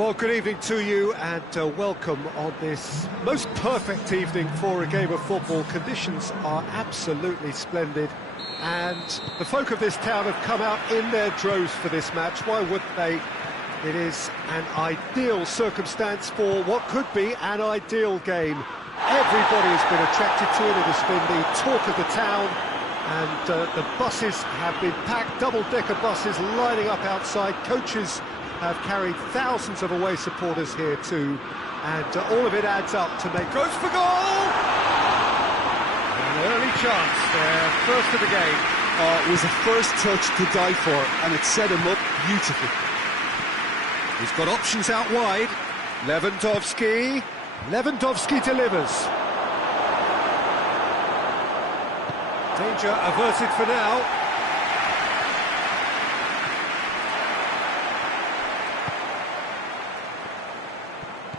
Well, good evening to you and welcome on this most perfect evening for a game of football. Conditions are absolutely splendid and the folk of this town have come out in their droves for this match. Why wouldn't they? It is an ideal circumstance for what could be an ideal game. Everybody has been attracted to it. It has been the talk of the town, and the buses have been packed, double-decker buses lining up outside. Coaches have carried thousands of away supporters here too, and all of it adds up to make... Goes for goal! An early chance there, first of the game. It was a first touch to die for, and it set him up beautifully. He's got options out wide. Lewandowski delivers. Danger averted for now.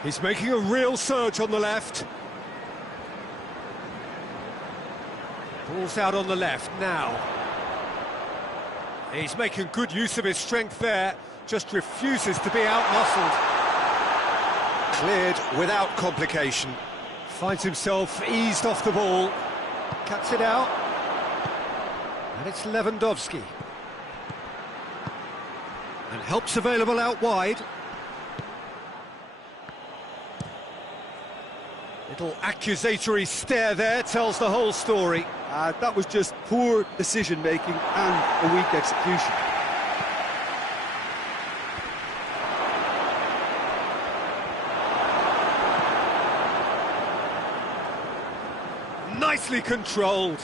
He's making a real surge on the left. Ball's out on the left now. He's making good use of his strength there, just refuses to be out-muscled. Cleared without complication. Finds himself eased off the ball. Cuts it out. And it's Lewandowski. And help's available out wide. Little accusatory stare there tells the whole story. That was just poor decision-making and a weak execution. Nicely controlled.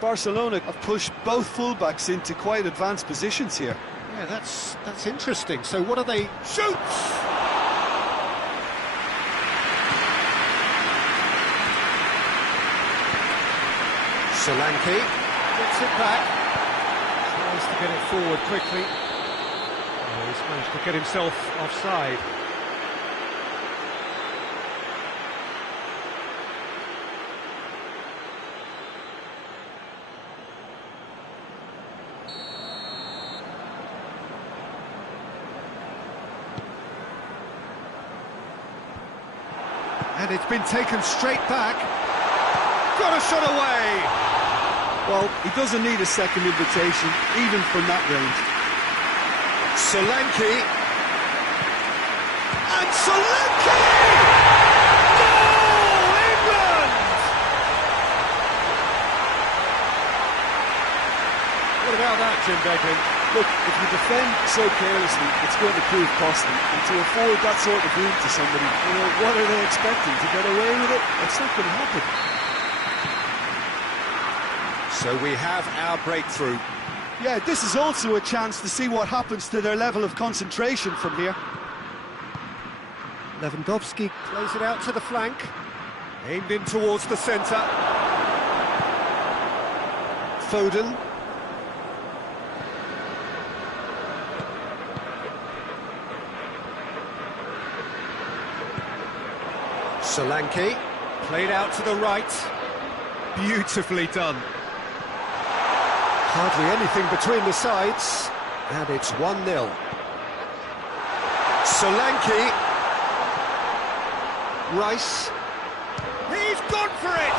Barcelona have pushed both fullbacks into quite advanced positions here. Yeah, that's interesting. So what are they... Shoots! Solanke gets it back, tries to get it forward quickly. Oh, he's managed to get himself offside. And it's been taken straight back. Got a shot away! Well, he doesn't need a second invitation, even from that range. Solanke. And Solanke! Goal, England! What about that, Jim Beglin? Look, if you defend so carelessly, it's going to prove costly. And to afford that sort of room to somebody, what are they expecting? To get away with it? It's not going to happen. So we have our breakthrough. Yeah, this is also a chance to see what happens to their level of concentration from here. Lewandowski plays it out to the flank. Aimed in towards the centre. Foden. Solanke. Played out to the right. Beautifully done. Hardly anything between the sides, and it's 1-0. Solanke. Rice. He's gone for it!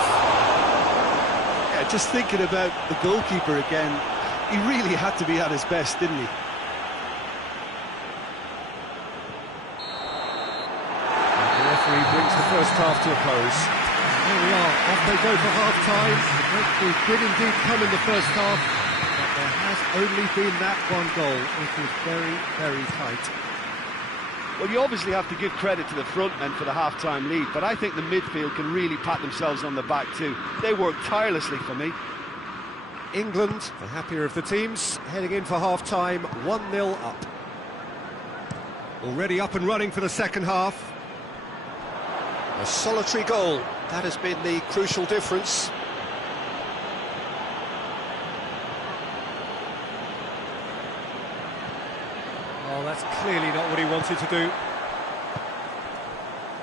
Yeah, just thinking about the goalkeeper again, he really had to be at his best, didn't he? And the referee brings the first half to a close. Here we are, off they go for half-time. The breakthrough did indeed come in the first half, but there has only been that one goal. It was very, very tight. Well, you obviously have to give credit to the front men for the half-time lead, but I think the midfield can really pat themselves on the back too. They worked tirelessly for me. England, the happier of the teams, heading in for half-time, 1-0 up. Already up and running for the second half. A solitary goal, that has been the crucial difference. Oh, that's clearly not what he wanted to do.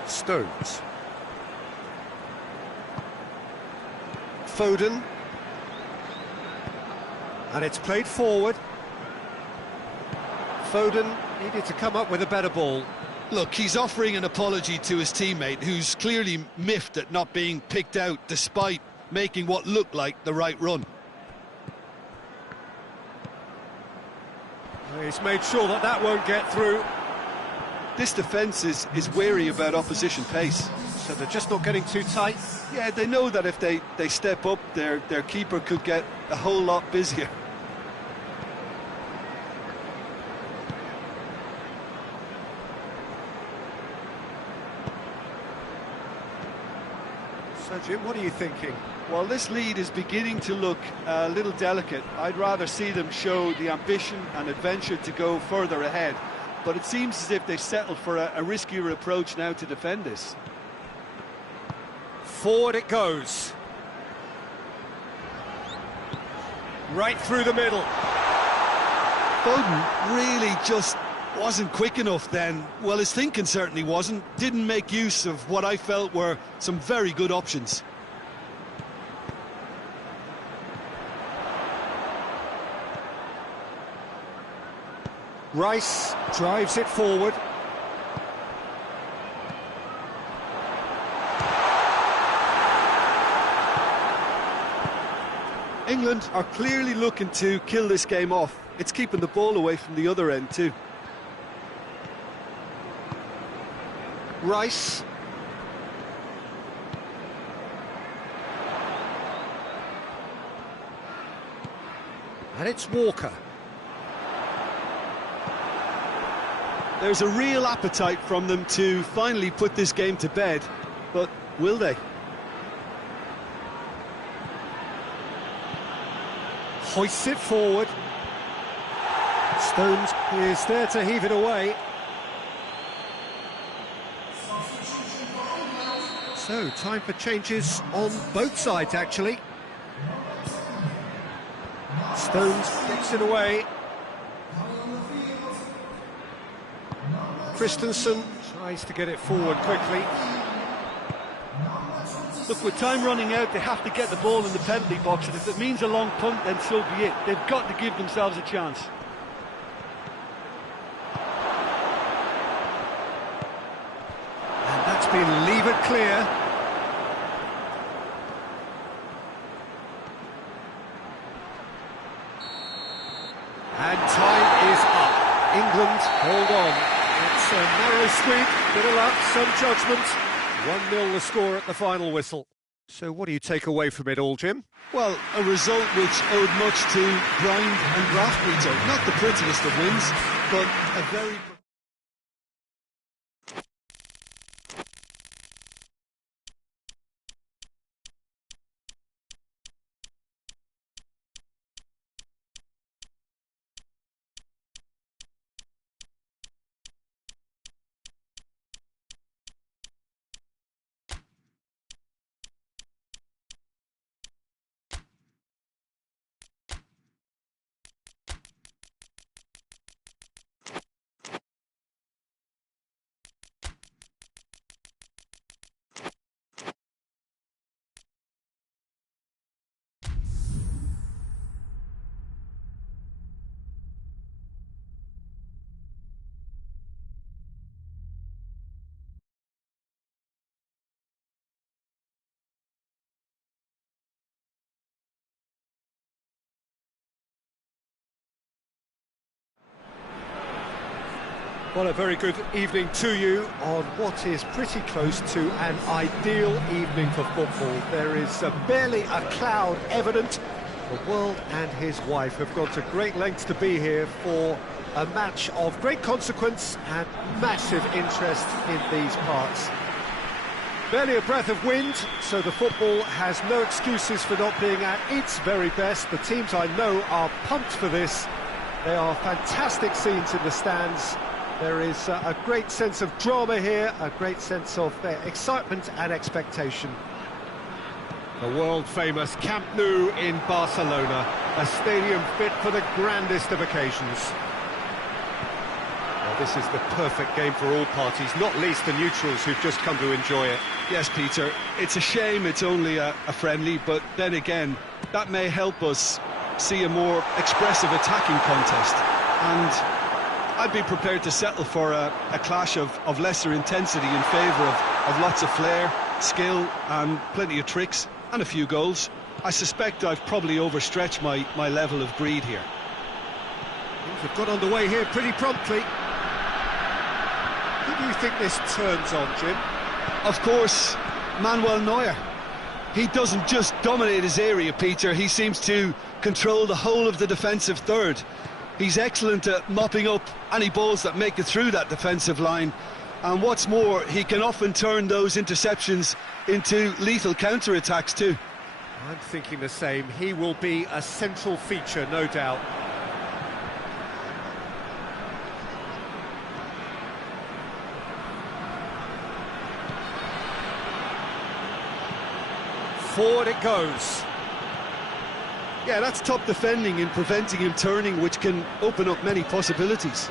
Stones. Foden. And it's played forward. Foden Needed to come up with a better ball. Look, he's offering an apology to his teammate, who's clearly miffed at not being picked out despite making what looked like the right run. He's made sure that that won't get through. This defence is wary about opposition pace. So they're just not getting too tight. Yeah, they know that if they step up, their keeper could get a whole lot busier. So, Jim, what are you thinking? Well, this lead is beginning to look a little delicate. I'd rather see them show the ambition and adventure to go further ahead. But it seems as if they've settled for a riskier approach now to defend this. Forward it goes. Right through the middle. Foden really just wasn't quick enough then. Well, his thinking certainly wasn't. Didn't make use of what I felt were some very good options. Rice drives it forward. England are clearly looking to kill this game off. It's keeping the ball away from the other end too. Rice. And it's Walker. There's a real appetite from them to finally put this game to bed, but will they? Hoists it forward. Stones is there to heave it away. So, time for changes on both sides, actually. Stones gets it away. Christensen tries to get it forward quickly. Look, with time running out, they have to get the ball in the penalty box, and if it means a long punt, then so be it. They've got to give themselves a chance. And that's been levered clear. And time is up. England, hold on. It's a narrow squeak, bit of luck, some judgment. 1-0 the score at the final whistle. So what do you take away from it all, Jim? Well, a result which owed much to grind and graft, Peter. Not the prettiest of wins, but a very... Well, a very good evening to you on what is pretty close to an ideal evening for football. There is barely a cloud evident. The world and his wife have gone to great lengths to be here for a match of great consequence and massive interest in these parts. Barely a breath of wind, so the football has no excuses for not being at its very best. The teams I know are pumped for this. They are fantastic scenes in the stands. There is a great sense of drama here, a great sense of excitement and expectation. The world-famous Camp Nou in Barcelona, a stadium fit for the grandest of occasions. Well, this is the perfect game for all parties, not least the neutrals who've just come to enjoy it. Yes, Peter, it's a shame it's only a friendly, but then again, that may help us see a more expressive attacking contest. And I'd be prepared to settle for a clash of lesser intensity in favour of lots of flair, skill and plenty of tricks and a few goals. I suspect I've probably overstretched my level of greed here. Things have got underway here pretty promptly. Who do you think this turns on, Jim? Of course, Manuel Neuer. He doesn't just dominate his area, Peter, he seems to control the whole of the defensive third. He's excellent at mopping up any balls that make it through that defensive line. And what's more, he can often turn those interceptions into lethal counter-attacks too. I'm thinking the same. He will be a central feature, no doubt. Forward it goes. Yeah, that's top defending in preventing him turning, which can open up many possibilities.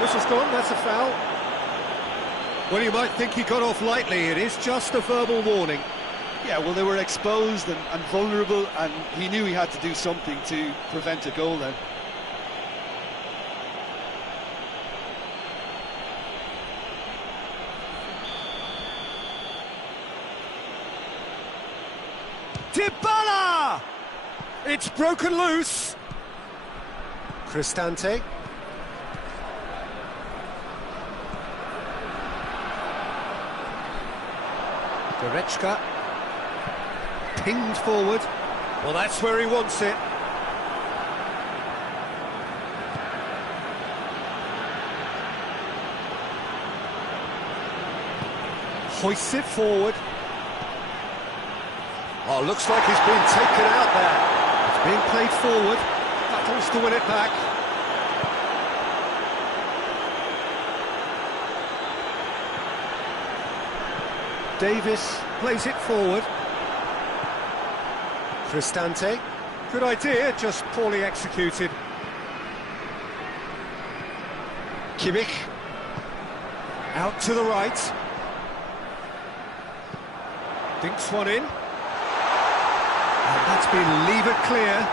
Whistle's gone, that's a foul. Well, you might think he got off lightly. It is just a verbal warning. Yeah, well, they were exposed and vulnerable, and he knew he had to do something to prevent a goal then. Dybala! It's broken loose. Cristante. Goretzka. Pinged forward. Well, that's where he wants it. Hoists it forward. Oh, looks like he's been taken out there. It's being played forward. Battles to win it back. Davis plays it forward. Cristante. Good idea, just poorly executed. Kimmich. Out to the right. Dinks one in. And that's been levered clear.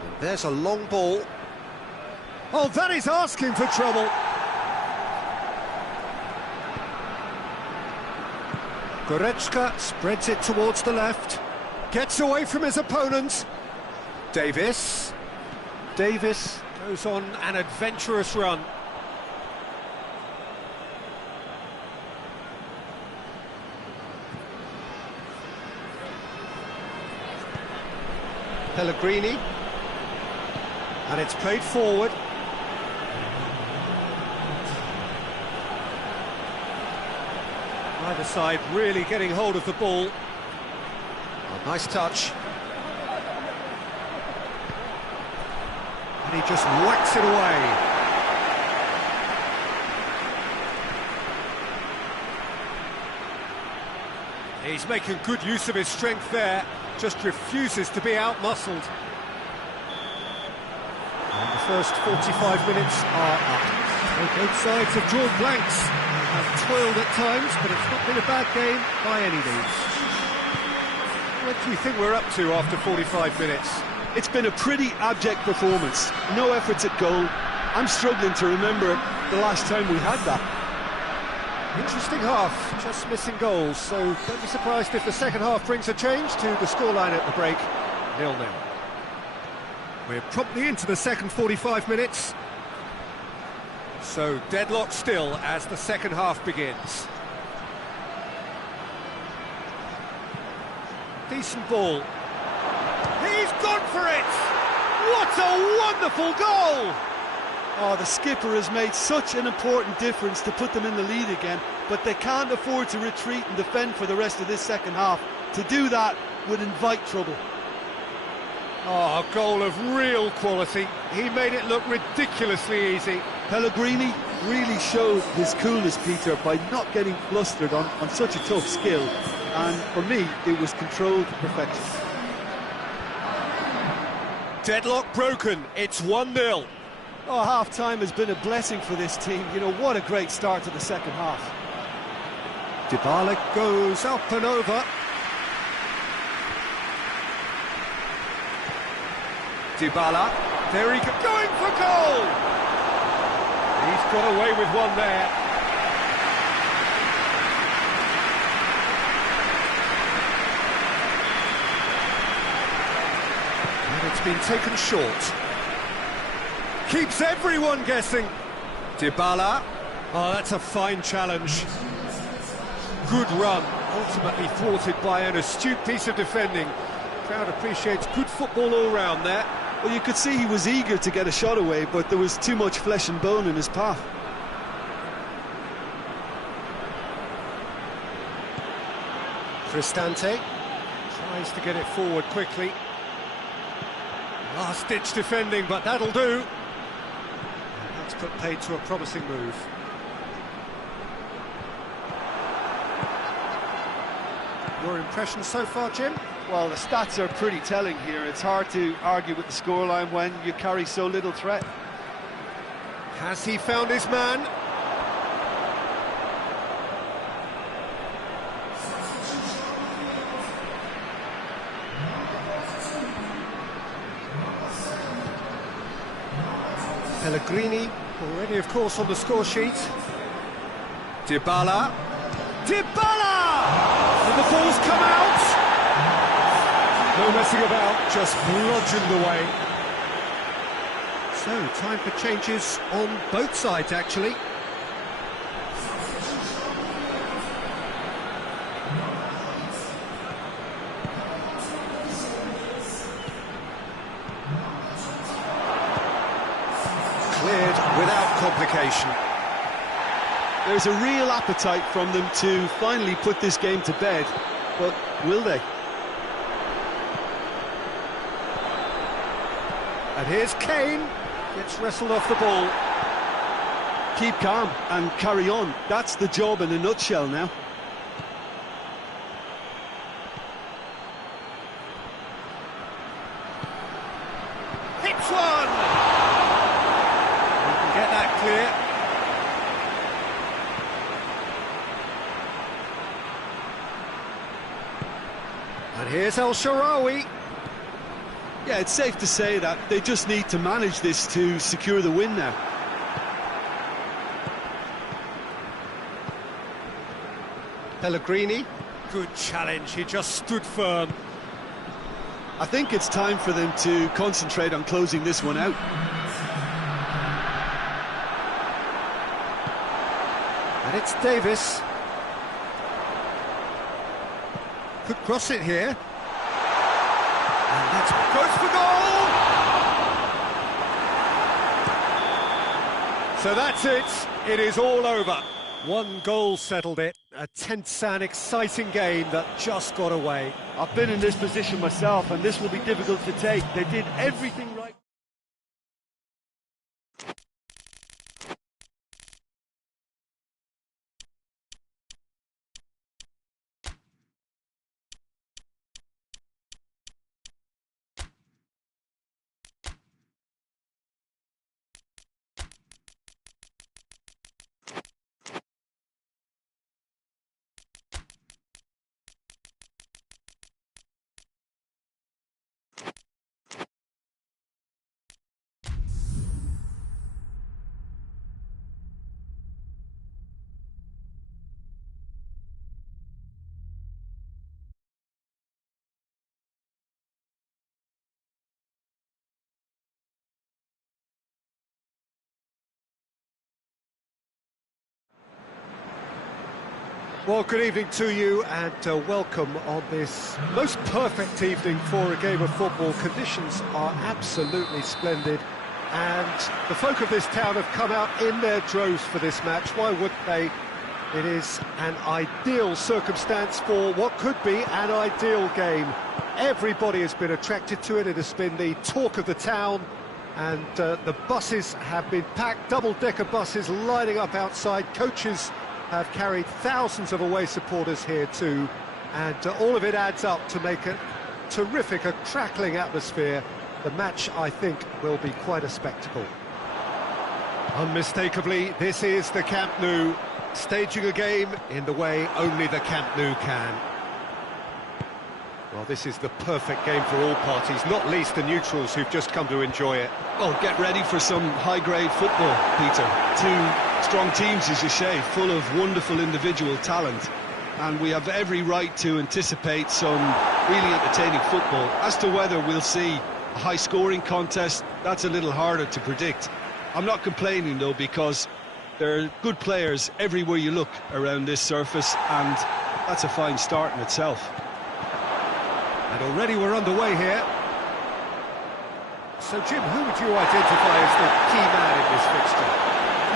And there's a long ball. Oh, that is asking for trouble. Goretzka spreads it towards the left. Gets away from his opponent. Davis. Davis goes on an adventurous run. Pellegrini, and it's played forward. Either side really getting hold of the ball. Oh, nice touch. And he just whacks it away. He's making good use of his strength there. Just refuses to be out-muscled. And the first 45 minutes are up. Well, both sides have drawn blanks, have toiled at times, but it's not been a bad game by any means. What do you think we're up to after 45 minutes? It's been a pretty abject performance. No efforts at goal. I'm struggling to remember the last time we had that. Interesting half, just missing goals, so don't be surprised if the second half brings a change to the scoreline at the break, 0-0. We're promptly into the second 45 minutes, so deadlock still as the second half begins. Decent ball. He's gone for it! What a wonderful goal! Oh, the skipper has made such an important difference to put them in the lead again, but they can't afford to retreat and defend for the rest of this second half. To do that would invite trouble. Oh, a goal of real quality. He made it look ridiculously easy. Pellegrini really showed his coolness, Peter, by not getting flustered on such a tough skill. And for me, it was controlled to perfection. Deadlock broken. It's 1-0. Oh, half-time has been a blessing for this team. You know, what a great start to the second half. Dybala goes up and over. Dybala, there he goes, going for goal! He's got away with one there. And it's been taken short. Keeps everyone guessing. Dybala. Oh, that's a fine challenge. Good run, ultimately thwarted by an astute piece of defending. Crowd appreciates good football all round there. Well, you could see he was eager to get a shot away, but there was too much flesh and bone in his path. Cristante tries to get it forward quickly. Last-ditch defending, but that'll do. That's put paid to a promising move. Your impressions so far, Jim? Well, the stats are pretty telling here. It's hard to argue with the scoreline when you carry so little threat. Has he found his man? Pellegrini, already, of course, on the score sheet. Dybala. Dybala! And the ball's come out! No messing about, just bludgeoned away. So, time for changes on both sides, actually. Cleared without complication. There's a real appetite from them to finally put this game to bed, but will they? And here's Kane, gets wrestled off the ball. Keep calm and carry on. That's the job in a nutshell now. Hits one! We can get that clear. And here's El Shaarawy. Yeah, it's safe to say that they just need to manage this to secure the win now. Pellegrini, good challenge, he just stood firm. I think it's time for them to concentrate on closing this one out. And it's Davis. Could cross it here. And that goes for goal! So that's it. It is all over. One goal settled it. A tense and exciting game that just got away. I've been in this position myself, and this will be difficult to take. They did everything right. Well, good evening to you and welcome on this most perfect evening for a game of football. Conditions are absolutely splendid and the folk of this town have come out in their droves for this match. Why wouldn't they? It is an ideal circumstance for what could be an ideal game. Everybody has been attracted to it. It has been the talk of the town and the buses have been packed, double-decker buses lining up outside. Coaches have carried thousands of away supporters here too, and all of it adds up to make a terrific, a crackling atmosphere. The match, I think, will be quite a spectacle. Unmistakably, this is the Camp Nou, staging a game in the way only the Camp Nou can. Well, this is the perfect game for all parties, not least the neutrals who've just come to enjoy it. Well, get ready for some high-grade football, Peter. Two strong teams, as you say, full of wonderful individual talent. And we have every right to anticipate some really entertaining football. As to whether we'll see a high-scoring contest, that's a little harder to predict. I'm not complaining, though, because there are good players everywhere you look around this surface, and that's a fine start in itself. And already we're underway here. So, Jim, who would you identify as the key man in this fixture?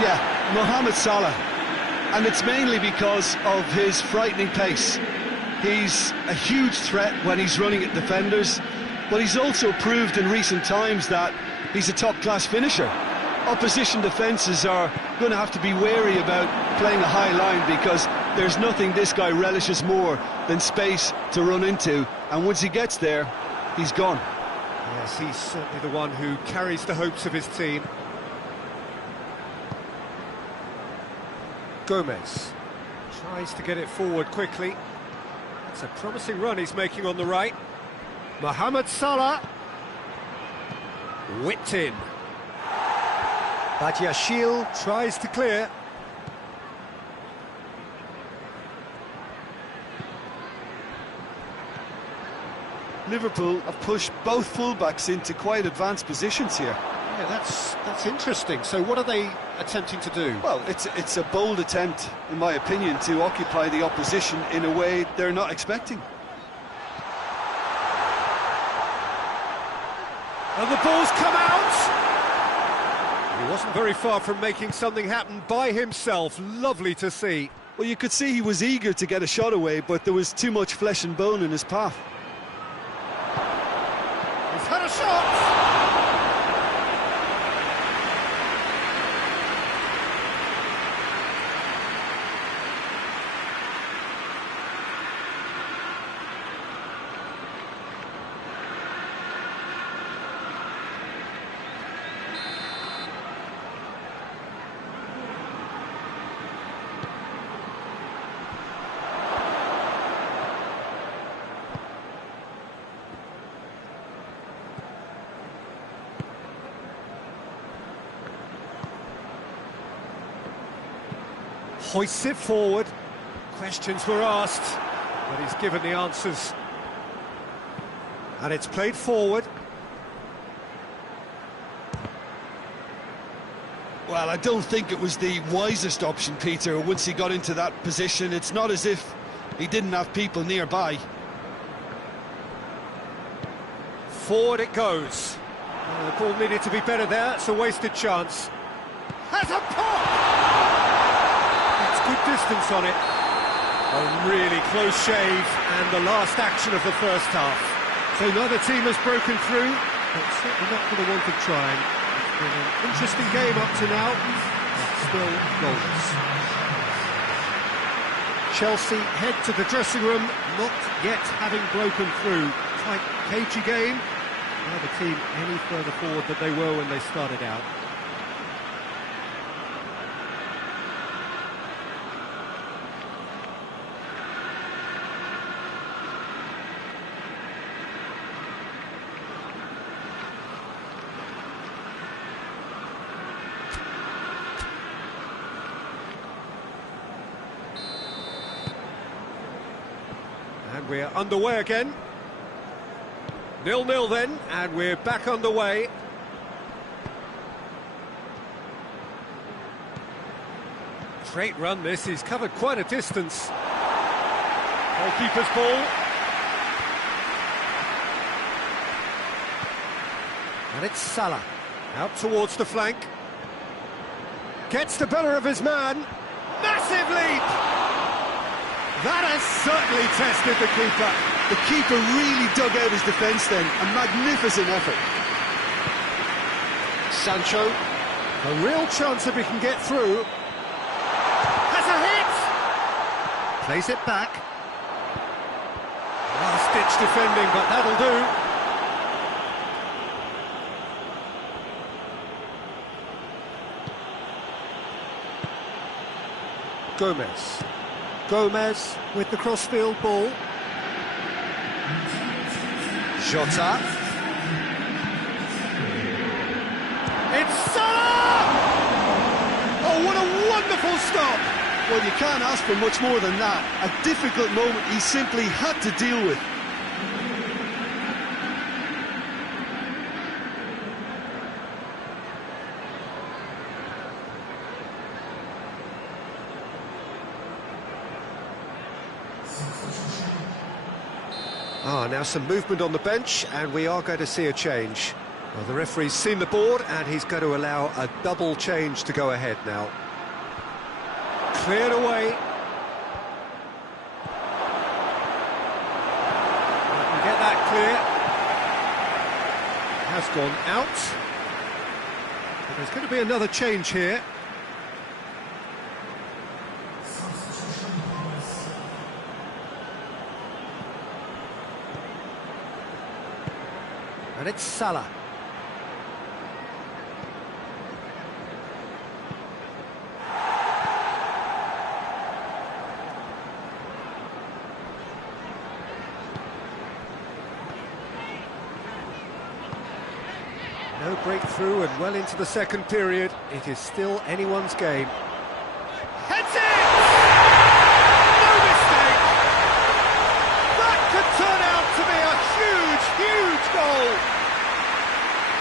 Yeah, Mohamed Salah. And it's mainly because of his frightening pace. He's a huge threat when he's running at defenders, but he's also proved in recent times that he's a top-class finisher. Opposition defences are going to have to be wary about playing a high line, because there's nothing this guy relishes more than space to run into, and once he gets there, he's gone. Yes, he's certainly the one who carries the hopes of his team. Gomez tries to get it forward quickly. It's a promising run he's making on the right. Mohamed Salah whipped in. Badiashile tries to clear. Liverpool have pushed both fullbacks into quite advanced positions here. Yeah, that's interesting. So what are they attempting to do? Well, it's a bold attempt, in my opinion, to occupy the opposition in a way they're not expecting. And the ball's come out! He wasn't very far from making something happen by himself. Lovely to see. Well, you could see he was eager to get a shot away, but there was too much flesh and bone in his path. He's had a shot! Hoists it forward. Questions were asked, but he's given the answers. And it's played forward. Well, I don't think it was the wisest option, Peter, once he got into that position. It's not as if he didn't have people nearby. Forward it goes. The ball needed to be better there. It's a wasted chance. Has a pop! Good distance on it. A really close shave, and the last action of the first half. So neither team has broken through, but certainly not for the want of trying. It's been an interesting game up to now, but still goalless. Chelsea head to the dressing room, not yet having broken through. Tight, cagey game. Neither team any further forward than they were when they started out. And we're underway again. 0-0 then, and we're back underway. Great run this, he's covered quite a distance. Goalkeeper's ball. And it's Salah, out towards the flank. Gets the better of his man. Massive leap! That has certainly tested the keeper. The keeper really dug out his defence then. A magnificent effort. Sancho, a real chance if he can get through. Has a hit! Plays it back. Last-ditch defending, but that'll do. Gomez. Gomez with the crossfield ball. Jota. It's Saba! Oh, what a wonderful stop! Well, you can't ask for much more than that. A difficult moment he simply had to deal with. Now some movement on the bench, and we are going to see a change. Well, the referee's seen the board, and he's going to allow a double change to go ahead now. Cleared away. We can get that clear. Has gone out. But there's going to be another change here. And it's Salah. No breakthrough, and well into the second period. It is still anyone's game. Heads it! No mistake! That could turn out to be a huge, huge goal!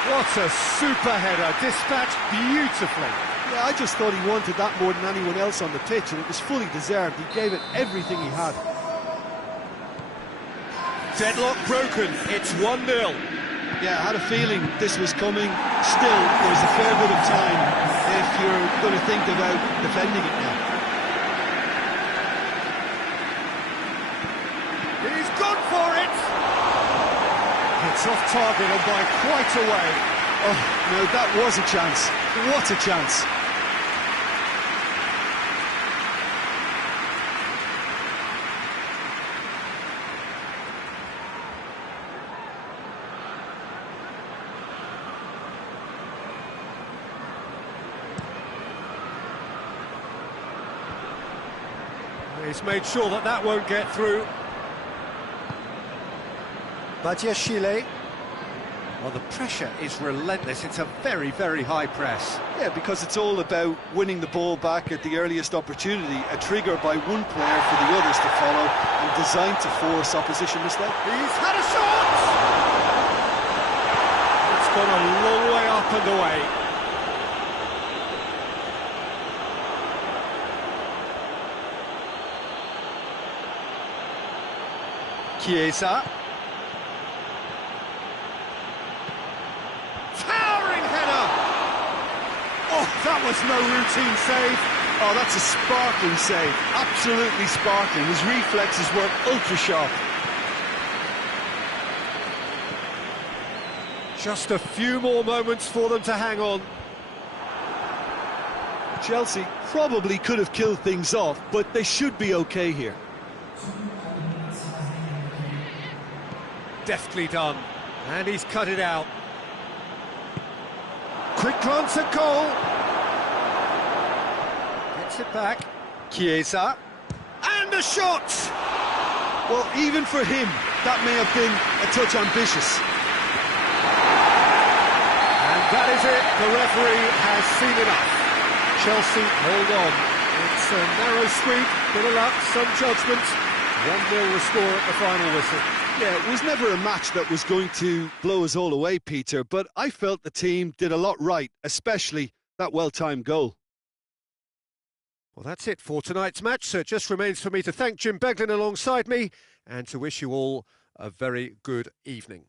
What a super header, dispatched beautifully. Yeah, I just thought he wanted that more than anyone else on the pitch, and it was fully deserved. He gave it everything he had. Deadlock broken, it's 1-0. Yeah, I had a feeling this was coming. Still, there's a fair bit of time if you're going to think about defending it now. He's gone for it! It's off target and by quite a way. Oh, no, that was a chance. What a chance. He's made sure that that won't get through. Badiashile. Well, the pressure is relentless. It's a very, very high press. Yeah, because it's all about winning the ball back at the earliest opportunity, a trigger by one player for the others to follow, and designed to force opposition mistake. He's had a shot! It's gone a long way up and away. Chiesa. Towering header! Oh, that was no routine save. Oh, that's a sparkling save. Absolutely sparkling. His reflexes were ultra sharp. Just a few more moments for them to hang on. Chelsea probably could have killed things off, but they should be okay here. Deftly done, and he's cut it out. Quick glance at goal. Gets it back. Chiesa. And a shot! Well, even for him, that may have been a touch ambitious. And that is it. The referee has seen enough. Chelsea hold on. It's a narrow squeak, bit of luck, some judgment. 1-0 the score at the final whistle. Yeah, it was never a match that was going to blow us all away, Peter, but I felt the team did a lot right, especially that well-timed goal. Well, that's it for tonight's match, so it just remains for me to thank Jim Beglin alongside me and to wish you all a very good evening.